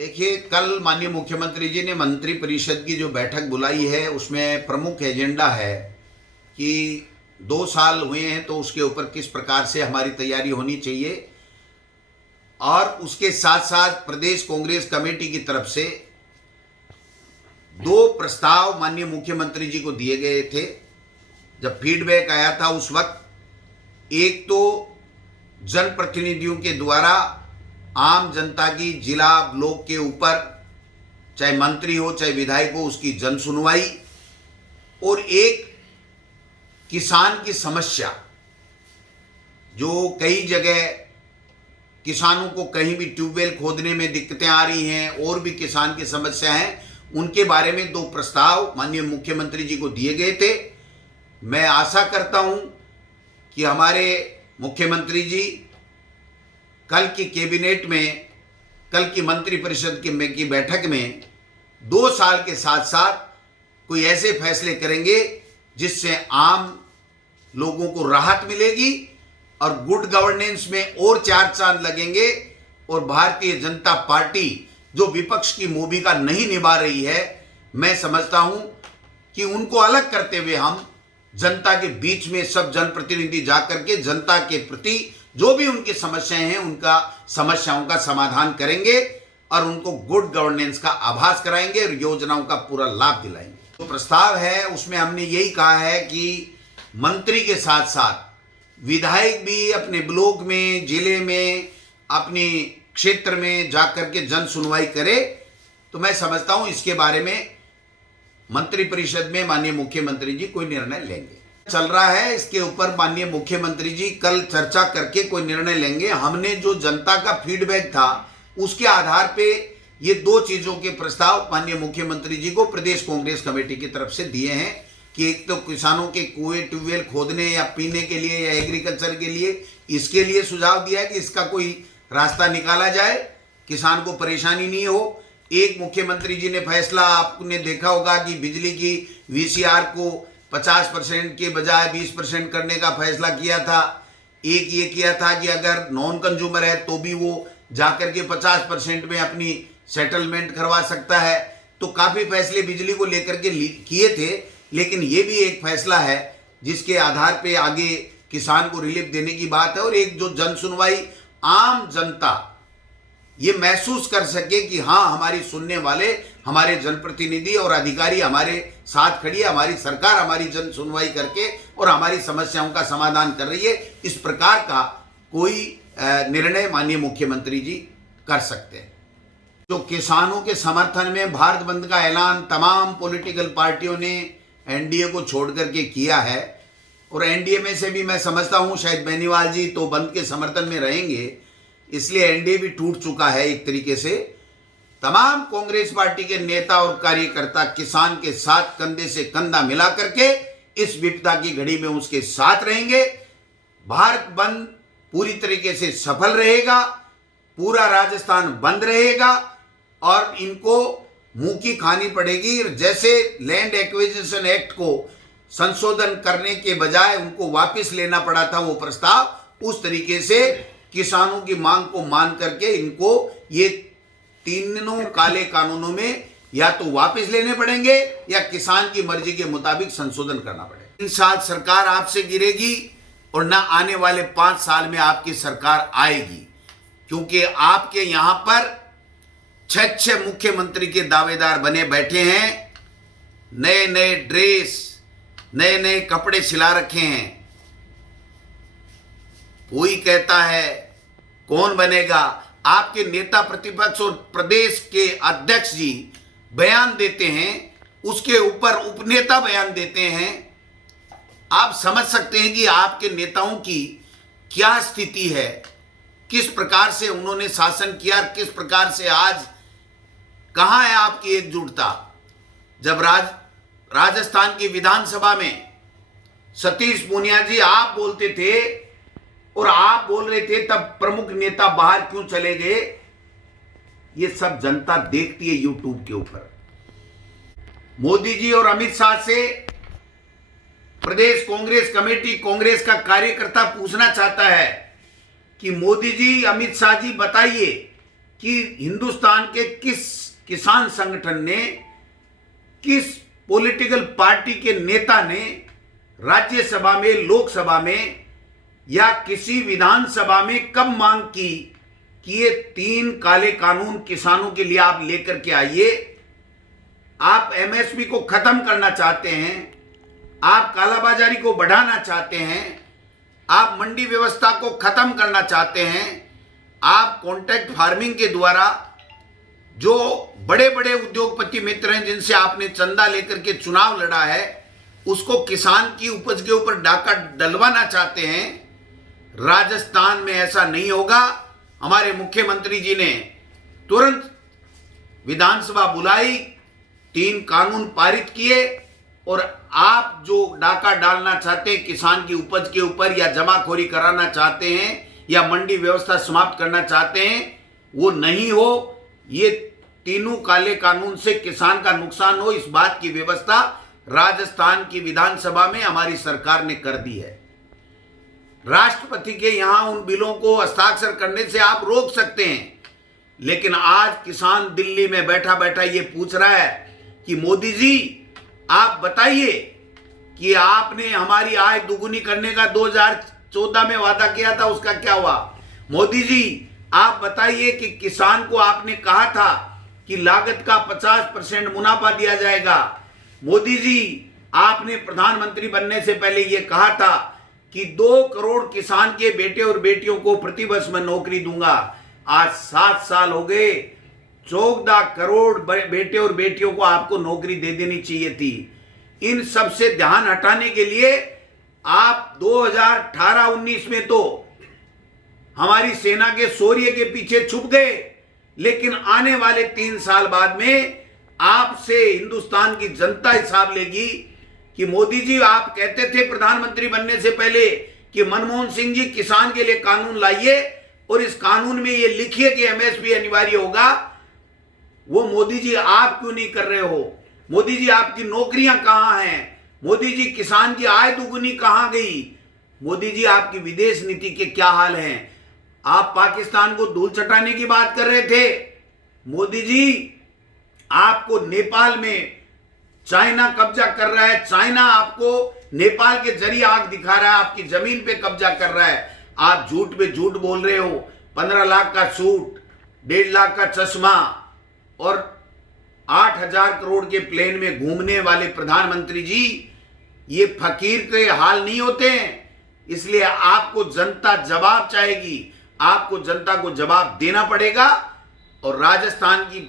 देखिए, कल माननीय मुख्यमंत्री जी ने मंत्री परिषद की जो बैठक बुलाई है उसमें प्रमुख एजेंडा है कि 2 साल हुए हैं तो उसके ऊपर किस प्रकार से हमारी तैयारी होनी चाहिए, और उसके साथ साथ प्रदेश कांग्रेस कमेटी की तरफ से 2 प्रस्ताव माननीय मुख्यमंत्री जी को दिए गए थे। जब फीडबैक आया था उस वक्त एक तो जनप्रतिनिधियों के द्वारा आम जनता की जिला ब्लॉक के ऊपर, चाहे मंत्री हो चाहे विधायक हो, उसकी जन सुनवाई, और एक किसान की समस्या जो कई जगह किसानों को कहीं भी ट्यूबवेल खोदने में दिक्कतें आ रही हैं और भी किसान की समस्या हैं, उनके बारे में 2 प्रस्ताव माननीय मुख्यमंत्री जी को दिए गए थे। मैं आशा करता हूं कि हमारे मुख्यमंत्री जी कल की कैबिनेट में, कल की मंत्री परिषद की बैठक में 2 साल के साथ साथ कोई ऐसे फैसले करेंगे जिससे आम लोगों को राहत मिलेगी और गुड गवर्नेंस में और 4 चांद लगेंगे, और भारतीय जनता पार्टी जो विपक्ष की भूमिका नहीं निभा रही है, मैं समझता हूं कि उनको अलग करते हुए हम जनता के बीच में सब जनप्रतिनिधि जाकर के जनता के प्रति जो भी उनकी समस्याएं हैं उनका समस्याओं का समाधान करेंगे और उनको गुड गवर्नेंस का आभास कराएंगे और योजनाओं का पूरा लाभ दिलाएंगे। तो प्रस्ताव है उसमें हमने यही कहा है कि मंत्री के साथ साथ विधायक भी अपने ब्लॉक में, जिले में, अपनी क्षेत्र में जाकर के जन सुनवाई करे। तो मैं समझता हूं इसके बारे में मंत्री परिषद में माननीय मुख्यमंत्री जी कोई निर्णय लेंगे। चल रहा है इसके ऊपर माननीय मुख्यमंत्री जी कल चर्चा करके कोई निर्णय लेंगे। हमने जो जनता का फीडबैक था उसके आधार पे ये 2 चीजों के प्रस्ताव माननीय मुख्यमंत्री जी को प्रदेश कांग्रेस कमेटी की तरफ से दिए हैं कि एक तो किसानों के कुएं ट्यूबवेल खोदने या पीने के लिए या एग्रीकल्चर के लिए, इसके लिए सुझाव दिया है कि इसका कोई रास्ता निकाला जाए, किसान को परेशानी नहीं हो। एक मुख्यमंत्री जी ने फैसला, आपने देखा होगा कि बिजली की VCR को 50% के बजाय 20% करने का फैसला किया था। एक ये किया था कि अगर नॉन कंज्यूमर है तो भी वो जाकर के 50% में अपनी सेटलमेंट करवा सकता है। तो काफ़ी फैसले बिजली को लेकर के किए थे, लेकिन ये भी एक फैसला है जिसके आधार पे आगे किसान को रिलीफ देने की बात है। और एक जो जन सुनवाई, आम जनता ये महसूस कर सके कि हाँ, हमारी सुनने वाले हमारे जनप्रतिनिधि और अधिकारी हमारे साथ खड़ी है, हमारी सरकार हमारी जन सुनवाई करके और हमारी समस्याओं का समाधान कर रही है। इस प्रकार का कोई निर्णय माननीय मुख्यमंत्री जी कर सकते हैं। जो किसानों के समर्थन में भारत बंद का ऐलान तमाम पॉलिटिकल पार्टियों ने एनडीए को छोड़ करके किया है, और एनडीए में से भी मैं समझता हूं शायद बेनीवाल जी तो बंद के समर्थन में रहेंगे, इसलिए एनडीए भी टूट चुका है एक तरीके से। तमाम कांग्रेस पार्टी के नेता और कार्यकर्ता किसान के साथ कंधे से कंधा मिला करके इस विपदा की घड़ी में उसके साथ रहेंगे। भारत बंद पूरी तरीके से सफल रहेगा, पूरा राजस्थान बंद रहेगा और इनको मुंह की खानी पड़ेगी। जैसे लैंड एक्विजिशन एक्ट को संशोधन करने के बजाय उनको वापस लेना पड़ा था वो प्रस्ताव, उस तरीके से किसानों की मांग को मान करके इनको ये तीनों काले कानूनों में या तो वापस लेने पड़ेंगे या किसान की मर्जी के मुताबिक संशोधन करना पड़ेगा। 3 साल सरकार आपसे गिरेगी और ना आने वाले 5 साल में आपकी सरकार आएगी, क्योंकि आपके यहां पर 6 मुख्यमंत्री के दावेदार बने बैठे हैं। नए नए ड्रेस, नए नए कपड़े सिला रखे हैं। कोई कहता है कौन बनेगा, आपके नेता प्रतिपक्ष और प्रदेश के अध्यक्ष जी बयान देते हैं, उसके ऊपर उपनेता बयान देते हैं। आप समझ सकते हैं कि आपके नेताओं की क्या स्थिति है, किस प्रकार से उन्होंने शासन किया, किस प्रकार से आज कहां है आपकी एकजुटता। जब राजस्थान की विधानसभा में सतीश पूनिया जी आप बोलते थे और आप बोल रहे थे, तब प्रमुख नेता बाहर क्यों चले गए, ये सब जनता देखती है यूट्यूब के ऊपर। मोदी जी और अमित शाह से प्रदेश कांग्रेस कमेटी, कांग्रेस का कार्यकर्ता पूछना चाहता है कि मोदी जी, अमित शाह जी बताइए कि हिंदुस्तान के किस किसान संगठन ने, किस पॉलिटिकल पार्टी के नेता ने राज्यसभा में, लोकसभा में या किसी विधानसभा में कब मांग की कि ये 3 काले कानून किसानों के लिए आप लेकर के आइए। आप एमएसपी को खत्म करना चाहते हैं, आप कालाबाजारी को बढ़ाना चाहते हैं, आप मंडी व्यवस्था को खत्म करना चाहते हैं, आप कॉन्ट्रैक्ट फार्मिंग के द्वारा जो बड़े बड़े उद्योगपति मित्र हैं जिनसे आपने चंदा लेकर के चुनाव लड़ा है, उसको किसान की उपज के ऊपर डाका डलवाना चाहते हैं। राजस्थान में ऐसा नहीं होगा। हमारे मुख्यमंत्री जी ने तुरंत विधानसभा बुलाई, 3 कानून पारित किए और आप जो डाका डालना चाहते हैं किसान की उपज के ऊपर, या जमाखोरी कराना चाहते हैं, या मंडी व्यवस्था समाप्त करना चाहते हैं, वो नहीं हो। ये तीनों काले कानून से किसान का नुकसान हो, इस बात की व्यवस्था राजस्थान की विधानसभा में हमारी सरकार ने कर दी है। राष्ट्रपति के यहां उन बिलों को हस्ताक्षर करने से आप रोक सकते हैं, लेकिन आज किसान दिल्ली में बैठा बैठा ये पूछ रहा है कि मोदी जी आप बताइए कि आपने हमारी आय दुगुनी करने का 2014 में वादा किया था, उसका क्या हुआ। मोदी जी आप बताइए कि किसान को आपने कहा था कि लागत का 50% मुनाफा दिया जाएगा। मोदी जी आपने प्रधानमंत्री बनने से पहले यह कहा था कि 2 करोड़ किसान के बेटे और बेटियों को प्रतिवर्ष में नौकरी दूंगा। आज 7 साल हो गए, 14 करोड़ बेटे और बेटियों को आपको नौकरी दे देनी चाहिए थी। इन सब से ध्यान हटाने के लिए आप 2018-19 में तो हमारी सेना के शौर्य के पीछे छुप गए, लेकिन आने वाले 3 साल बाद में आपसे हिंदुस्तान की जनता हिसाब लेगी कि मोदी जी आप कहते थे प्रधानमंत्री बनने से पहले कि मनमोहन सिंह जी किसान के लिए कानून लाइए और इस कानून में ये लिखिए कि एमएसपी अनिवार्य होगा। वो मोदी जी आप क्यों नहीं कर रहे हो? मोदी जी आपकी नौकरियां कहां हैं? मोदी जी किसान की आय दुगुनी कहां गई? मोदी जी आपकी विदेश नीति के क्या हाल हैं? आप पाकिस्तान को धूल चटाने की बात कर रहे थे। मोदी जी आपको नेपाल में चाइना कब्जा कर रहा है, चाइना आपको नेपाल के जरिए आग दिखा रहा है, आपकी जमीन पे कब्जा कर रहा है। आप झूठ पे झूठ बोल रहे हो। 15 लाख का सूट, 1.5 लाख का चश्मा और 8,000 करोड़ के प्लेन में घूमने वाले प्रधानमंत्री जी, ये फकीर के हाल नहीं होते हैं। इसलिए आपको जनता जवाब चाहेगी, आपको जनता को जवाब देना पड़ेगा। और राजस्थान की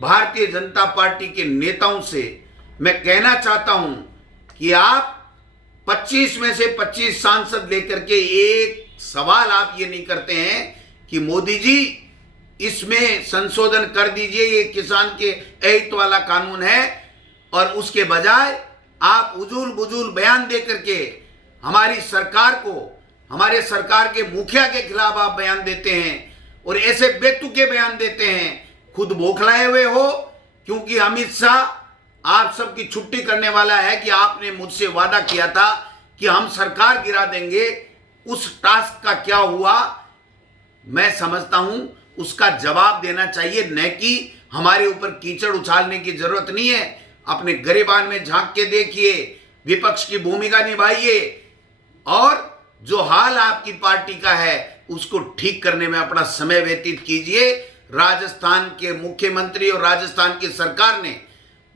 भारतीय जनता पार्टी के नेताओं से मैं कहना चाहता हूं कि आप 25 में से 25 सांसद लेकर के एक सवाल आप ये नहीं करते हैं कि मोदी जी इसमें संशोधन कर दीजिए, ये किसान के हित वाला कानून है। और उसके बजाय आप उजूल बुजूल बयान दे करके हमारी सरकार को, हमारे सरकार के मुखिया के खिलाफ आप बयान देते हैं और ऐसे बेतुके बयान देते हैं। खुद बौखलाए हुए हो, क्योंकि अमित शाह आप सबकी छुट्टी करने वाला है कि आपने मुझसे वादा किया था कि हम सरकार गिरा देंगे। उस टास्क का क्या हुआ? मैं समझता हूं उसका जवाब देना चाहिए, न कि हमारे ऊपर कीचड़ उछालने की जरूरत नहीं है। अपने गिरेबान में झांक के देखिए, विपक्ष की भूमिका निभाइए और जो हाल आपकी पार्टी का है उसको ठीक करने में अपना समय व्यतीत कीजिए। राजस्थान के मुख्यमंत्री और राजस्थान की सरकार ने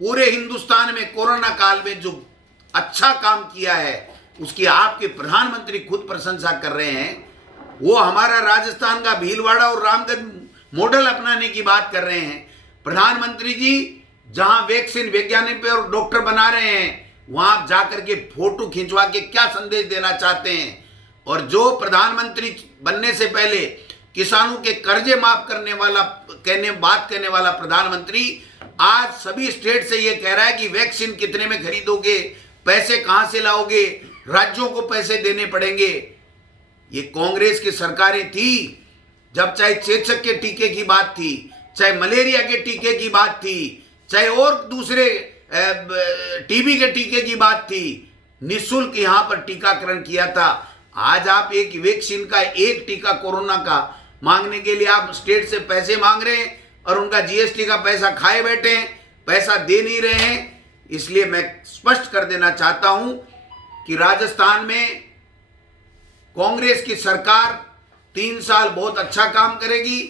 पूरे हिंदुस्तान में कोरोना काल में जो अच्छा काम किया है उसकी आपके प्रधानमंत्री खुद प्रशंसा कर रहे हैं। वो हमारा राजस्थान का भीलवाड़ा और रामगढ़ मॉडल अपनाने की बात कर रहे हैं। प्रधानमंत्री जी जहां वैक्सीन वैज्ञानिक और डॉक्टर बना रहे हैं, वहां आप जाकर के फोटो खिंचवा के क्या संदेश देना चाहते हैं? और जो प्रधानमंत्री बनने से पहले किसानों के कर्जे माफ करने वाला बात करने वाला प्रधानमंत्री आज सभी स्टेट से ये कह रहा है कि वैक्सीन कितने में खरीदोगे, पैसे कहां से लाओगे, राज्यों को पैसे देने पड़ेंगे। ये कांग्रेस की सरकारें थी जब चाहे चेचक के टीके की बात थी, चाहे मलेरिया के टीके की बात थी, चाहे और दूसरे टीबी के टीके की बात थी, निःशुल्क यहां पर टीकाकरण किया था। आज आप एक वैक्सीन का, एक टीका कोरोना का मांगने के लिए आप स्टेट से पैसे मांग रहे हैं और उनका जीएसटी का पैसा खाए बैठे हैं, पैसा दे नहीं रहे हैं। इसलिए मैं स्पष्ट कर देना चाहता हूं कि राजस्थान में कांग्रेस की सरकार 3 साल बहुत अच्छा काम करेगी,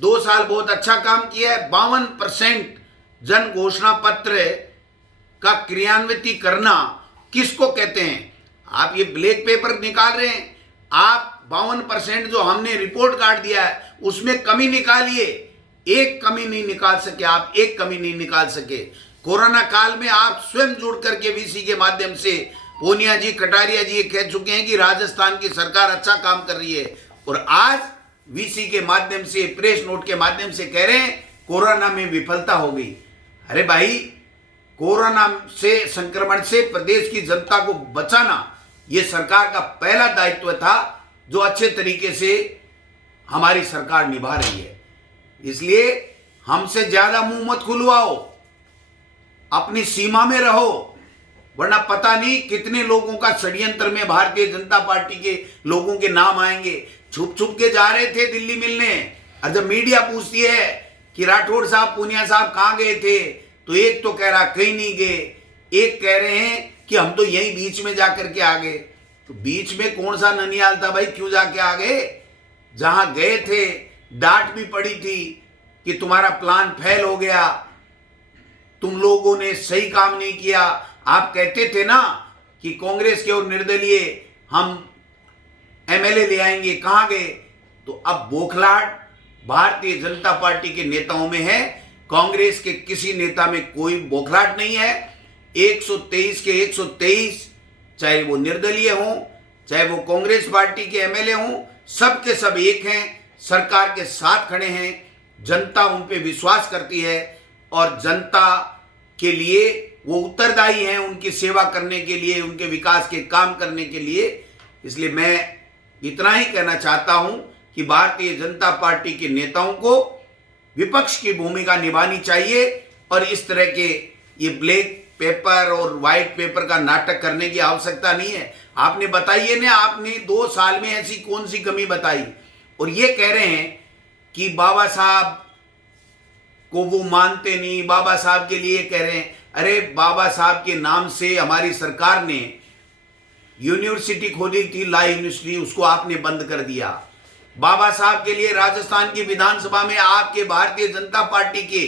2 साल बहुत अच्छा काम किया है। 52% जन घोषणा पत्र का क्रियान्वित करना किसको कहते हैं? आप ये ब्लैक पेपर निकाल रहे हैं, आप 52% जो हमने रिपोर्ट कार्ड दिया है उसमें कमी निकालिए, एक कमी नहीं निकाल सके आप, एक कमी नहीं निकाल सके। कोरोना काल में आप स्वयं जुड़ करके वीसी के माध्यम से, पूनिया जी, कटारिया जी ये कह चुके हैं कि राजस्थान की सरकार अच्छा काम कर रही है, और आज वीसी के माध्यम से, प्रेस नोट के माध्यम से कह रहे हैं कोरोना में विफलता हो गई। अरे भाई, कोरोना से संक्रमण से प्रदेश की जनता को बचाना ये सरकार का पहला दायित्व था, जो अच्छे तरीके से हमारी सरकार निभा रही है। इसलिए हमसे ज्यादा मुंह मत खुलवाओ, अपनी सीमा में रहो, वरना पता नहीं कितने लोगों का षड्यंत्र में भारतीय जनता पार्टी के लोगों के नाम आएंगे। छुप छुप के जा रहे थे दिल्ली मिलने, और जब मीडिया पूछती है कि राठौड़ साहब, पूनिया साहब कहां गए थे, तो एक तो कह रहा कहीं नहीं गए, एक कह रहे हैं कि हम तो यहीं बीच में जाकर के आ गए। तो बीच में कौन सा ननियाल था भाई, क्यों जाके आ गए? जहां गए थे डांट भी पड़ी थी कि तुम्हारा प्लान फेल हो गया, तुम लोगों ने सही काम नहीं किया। आप कहते थे ना कि कांग्रेस के और निर्दलीय हम एमएलए ले आएंगे, कहां गए? तो अब बौखलाहट भारतीय जनता पार्टी के नेताओं में है, कांग्रेस के किसी नेता में कोई बौखलाहट नहीं है। 123 के 123, चाहे वो निर्दलीय हों, चाहे वो कांग्रेस पार्टी के एमएलए हों, सब के सब एक हैं, सरकार के साथ खड़े हैं। जनता उन पे विश्वास करती है और जनता के लिए वो उत्तरदायी हैं, उनकी सेवा करने के लिए, उनके विकास के काम करने के लिए। इसलिए मैं इतना ही कहना चाहता हूं कि भारतीय जनता पार्टी के नेताओं को विपक्ष की भूमिका निभानी चाहिए, और इस तरह के ये ब्लैक पेपर और व्हाइट पेपर का नाटक करने की आवश्यकता नहीं है। आपने बताइए ना, आपने 2 साल में ऐसी कौन सी कमी बताई? और ये कह रहे हैं कि बाबा साहब को वो मानते नहीं, बाबा साहब के लिए कह रहे हैं। अरे, बाबा साहब के नाम से हमारी सरकार ने यूनिवर्सिटी खोली थी, ला यूनिवर्सिटी, उसको आपने बंद कर दिया। बाबा साहब के लिए राजस्थान की विधानसभा में आपके भारतीय जनता पार्टी के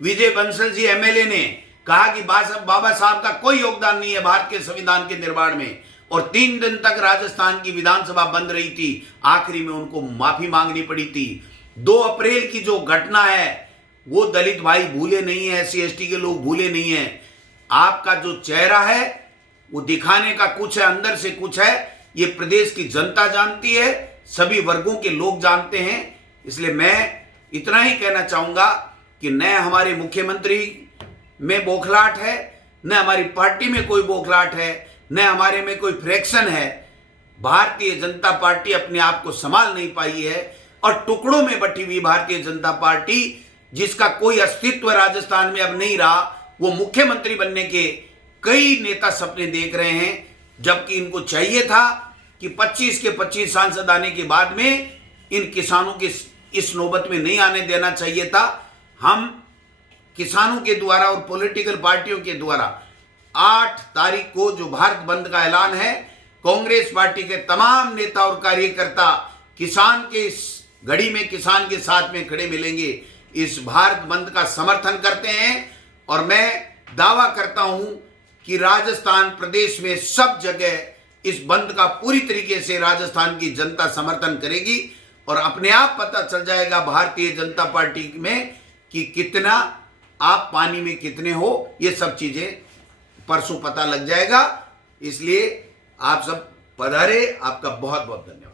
विजय बंसल जी एमएलए ने कहा कि बाबा साहब का कोई योगदान नहीं है भारत के संविधान के निर्माण में, और 3 दिन तक राजस्थान की विधानसभा बंद रही थी। आखिरी में उनको माफी मांगनी पड़ी थी। 2 अप्रैल की जो घटना है वो दलित भाई भूले नहीं है, SC/ST के लोग भूले नहीं है। आपका जो चेहरा है वो दिखाने का कुछ है, अंदर से कुछ है, ये प्रदेश की जनता जानती है, सभी वर्गों के लोग जानते हैं। इसलिए मैं इतना ही कहना चाहूंगा कि न हमारे मुख्यमंत्री में बौखलाहट है, न हमारी पार्टी में कोई बौखलाहट है, न हमारे में कोई फ्रैक्शन है। भारतीय जनता पार्टी अपने आप को संभाल नहीं पाई है, और टुकड़ों में बटी हुई भारतीय जनता पार्टी, जिसका कोई अस्तित्व राजस्थान में अब नहीं रहा, वो मुख्यमंत्री बनने के कई नेता सपने देख रहे हैं, जबकि इनको चाहिए था कि 25 के 25 सांसद आने के बाद में इन किसानों के इस नौबत में नहीं आने देना चाहिए था। हम किसानों के द्वारा और पॉलिटिकल पार्टियों के द्वारा 8 तारीख को जो भारत बंद का ऐलान है, कांग्रेस पार्टी के तमाम नेता और कार्यकर्ता किसान के इस घड़ी में किसान के साथ में खड़े मिलेंगे, इस भारत बंद का समर्थन करते हैं। और मैं दावा करता हूं कि राजस्थान प्रदेश में सब जगह इस बंद का पूरी तरीके से राजस्थान की जनता समर्थन करेगी, और अपने आप पता चल जाएगा भारतीय जनता पार्टी में कि कितना आप पानी में कितने हो, ये सब चीजें परसों पता लग जाएगा। इसलिए आप सब पधारे, आपका बहुत बहुत धन्यवाद।